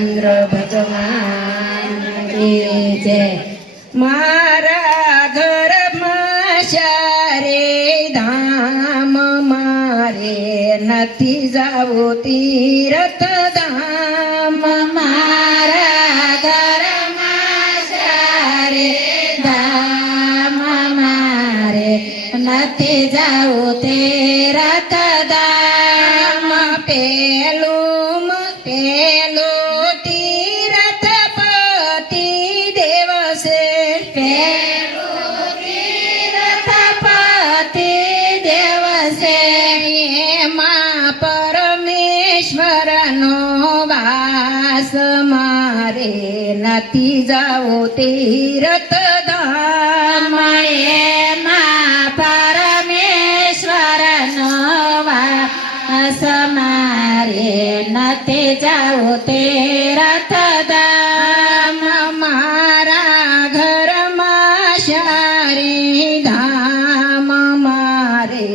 ચંદ્ર ભગવાન કી જય. મારા ઘરમાં ચારે ધામ મારે નથી જાવું તીરથ ધામ. મારા ઘરમાં ચારે ધામ મારે નથી જાવું તીરથ ધામ. પેલું તીરથ પતિ દેવ છે. પેલું તીરથ પતિ દેવ છે. એમાં પરમેશ્વરનો વાસ મારે નથી જાવું તીરથ ધામ. એમાં પરમેશ્વરનો વાસ મારે નથી જાવું તીરથ ધામ. મારા ઘરમાં ચારે ધામ મારે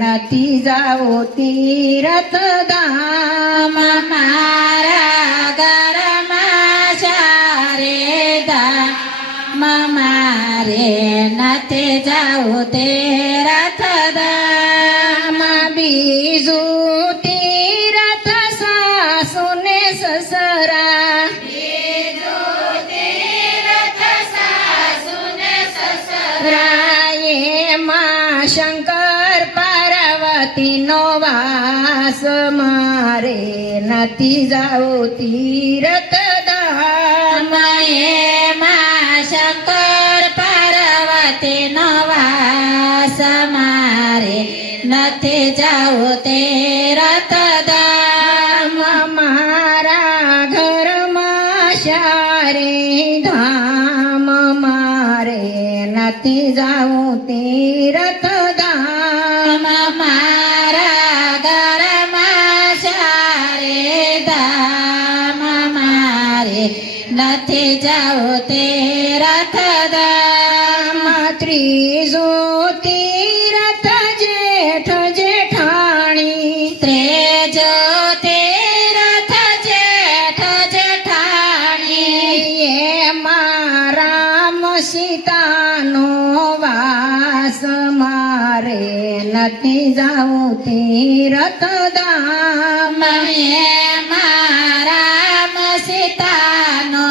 નથી જાવું તીરથ ધામ. મારા ઘરમાં ચારે ધામ મારે નથી જાવું તીરથ ધામ. બીજું તીરથ સાસુ ને સસરા. બીજું તીરથ સાસુ ને સસરા. એમાં શંકર પાર્વતીનો વાસ મારે નથી જાવું તીરથ ધામ. એમાં શંકર પાર્વતીનો વાસ મારે નથી જાવું તીરથ ધામ. મારા ઘરમાં ચારે ધામ મારે નથી જાવું તીરથ ધામ. મારા ઘરમાં ચારે ધામ મારે નથી જાવું તીરથ ધામ. ત્રીજું તીરથ જેઠ જેઠાણી. ત્રીજો તીરથ જેઠ જેઠાણી. એમાં રામ સીતાનો વાસ મારે નથી જાવું તીરથ ધામ. એમાં રામ સીતાનો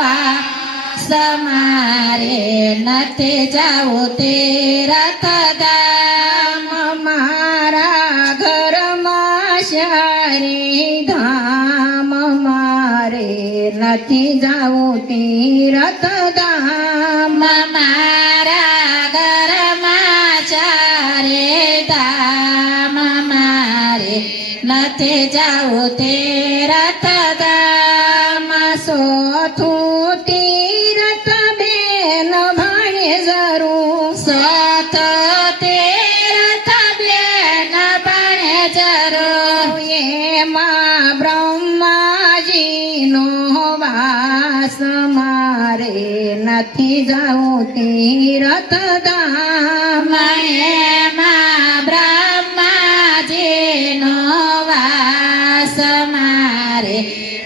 વાસ મારે નથી જાવું તીરથ ધામ. મારા ઘરમાં ચારે ધામ મારે નથી જાવું તીરથ ધામ. મારા ઘરમાં ચારે ધામ મારે નથી જાવું તીરથ ધામ. ચોથું તીરથ બેન ભાણે જરૂર. ચોથું તીરથ બેન ભાણે જરૂર. એમાં બ્રહ્માજીનો વાસ મારે નથી જાવું તીરથ ધામ. એમાં બ્રહ્માજીનો વાસ મારે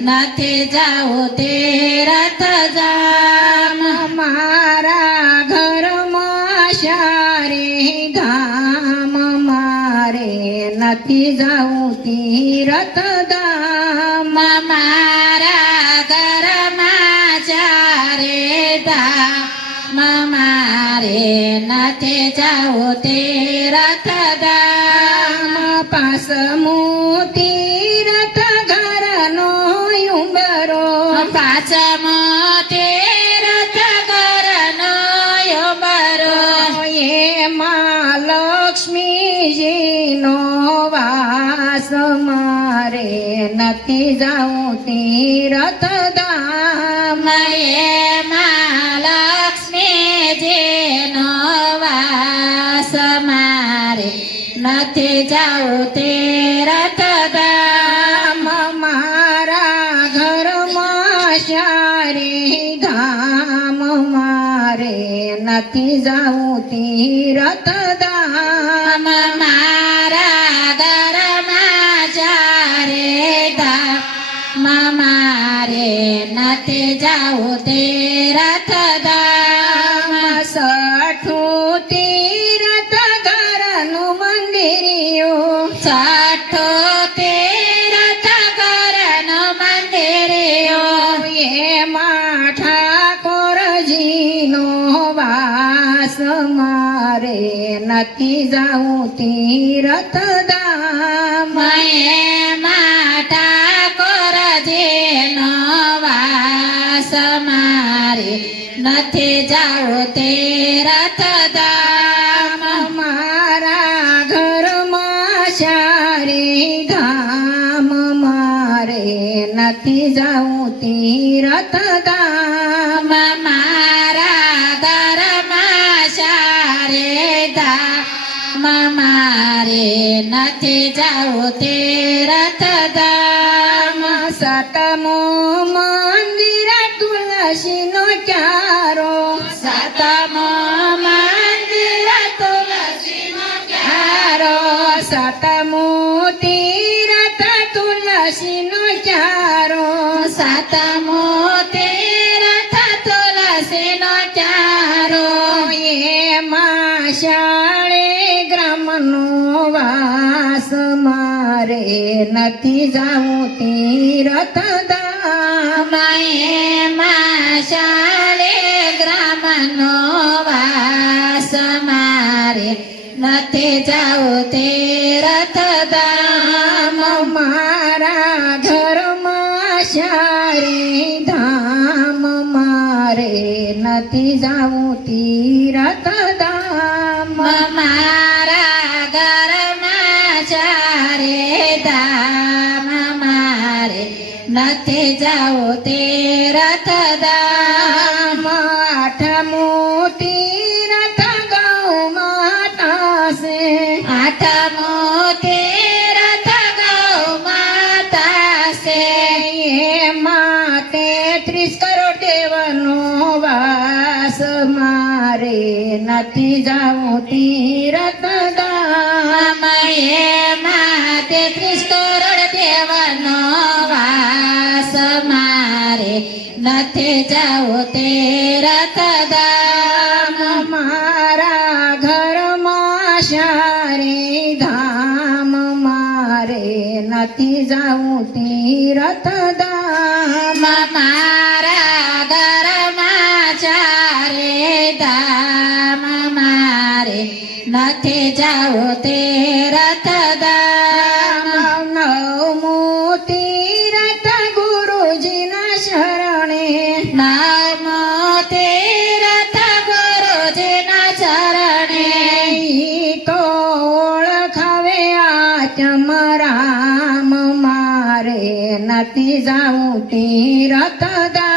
નથી જાવું તીરથ ધામ. મારા ઘરમાં ચારે ધામ મારે નથી જાવું તીરથ ધામ. મારા ઘરમાં ચારે ધામ મારે નથી જાવું તીરથ ધામ. પાંચમું તીરથ ઘરનો ઉંબરો. પાંચમું તીરથ ઘરનો ઉંબરો. એમાં લક્ષ્મીજીનો વાસ મારે નથી જાવું તીરથ ધામ. એમાં લક્ષ્મીજીનો વાસ મારે નથી જાવું તીરથ ધામ. મારા ઘરમાં ચારે ધામ મારે નથી જાવું તીરથ ધામ. મારા ઘરમાં ચારે ધામ મારે નથી જાવું તીરથધામ સઠું તીરથ ઘરનું મંદિરિયું છઠ્ઠું તીરથ ઘરનું મંદિરિયું એમાં ઠાકોરજીનો વાસ મારે નથી જાવું તીરથધામ એમાં ઠાકોરજીનો વાસ મારે નથી જાવું તીરથધામ મારા ઘરમાં ચારે ધામ મારે નથી જાવું તીરથધામ મારા ઘરમાં ચારે ધામ મારે નથી જાવું તીરથધામ સતમું મંદિર તુલસીનો ક્યારો સાતમો મંદિર તુલસીનો ક્યારો સતમું તીરથ તુલસીનો ક્યારો સાતમો તીરથ તુલસીનો ક્યારો એમાં શાળે ગ્રામનો વાસ મારે નથી જાવું તીરથધામ એમાં શાળે ગ્રામનો વાસ મારે નથી જાવું તીરથધામ મારા ઘરમાં ચારે ધામ મારે નથી જાવું તીરથધામ મારા ઘરમાં ચારે ધામ મારે નથી જાવું તીરથધામ આઠમું તીરથ ગૌ માતા છે આઠમો તીરથ ગૌ માતા છે એમાં 33 કરોડ દેવનો વાસ મારે નથી જાવું તીરથધામ એમાં 33 કરોડ દેવનો વાસ મારે નથી જાવું તીરથધામ મારા ઘરમાં ચારે ધામ મારે નથી જાવું તીરથધામ મારા ઘરમાં ચારે ધામ મારે નથી જાવું તીરથધામ નવમું તીરથ ગુરુજીના શરણે નવમો તીરથ ગુરુજીના ચરણે ઈ તો ઓળખાવે આચમ રામ મારે નથી જાવું તીરથધામ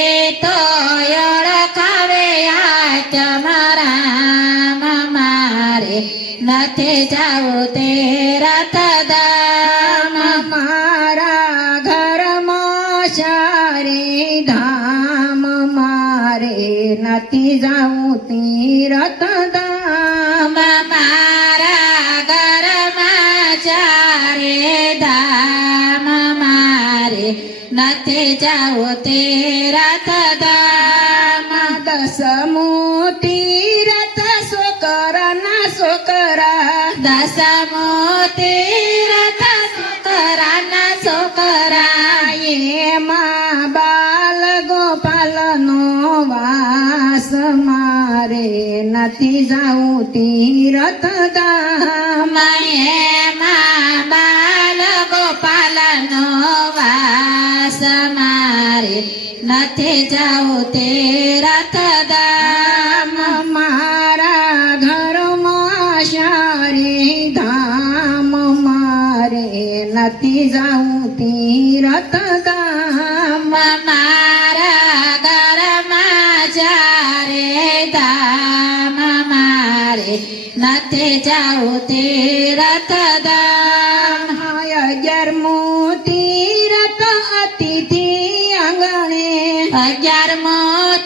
એ તો ઓળખાવે તમારા મારે નથી જાવું તીરથધામ મારા ઘરમાં ચારે ધામ મારે નથી જાવું તીરથધામ મારા ઘરમાં ચારે ધામ મારે નથી જાવું તીરથધામ દસમું તીરથ છોકરાના છોકરા દસમો તીરથ છોકરાના છોકરા એમાં બાલ ગોપાલનો વાસ મારે નથી જાવું તીરથધામ એમાં બાલ ગોપાલનો વાસ મારે નથી જાવું તીરથધામ મારા ઘરમાં ચારે ધામ મારે નથી જાવું તીરથધામ મારા ઘરમાં ચારે ધામ મારે નથી જાવું તીરથધામ 11મું તીરથ અતિથિ આંગણે 11મો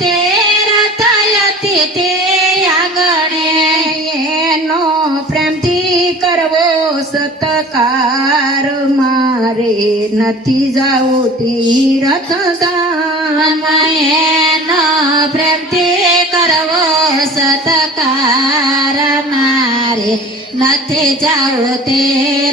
તીરથ અતિથિ આંગણે એનો પ્રેમથી કરવો સત્કાર મારે મારે નથી જાવું તીરથધામ એનો પ્રેમથી કરવો સત્કાર મારે નથી જાવું તીરથધામ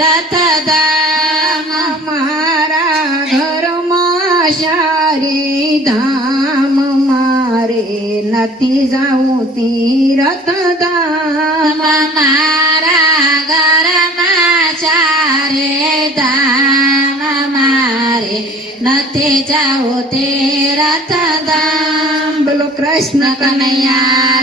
મારા ઘરમાં શારે ધામ મારે નથી જાવું તીરથધામ મારા ઘરમાં ચારે ધામ મારે નથી જાવું તીરથધામ બોલો કૃષ્ણ કનૈયા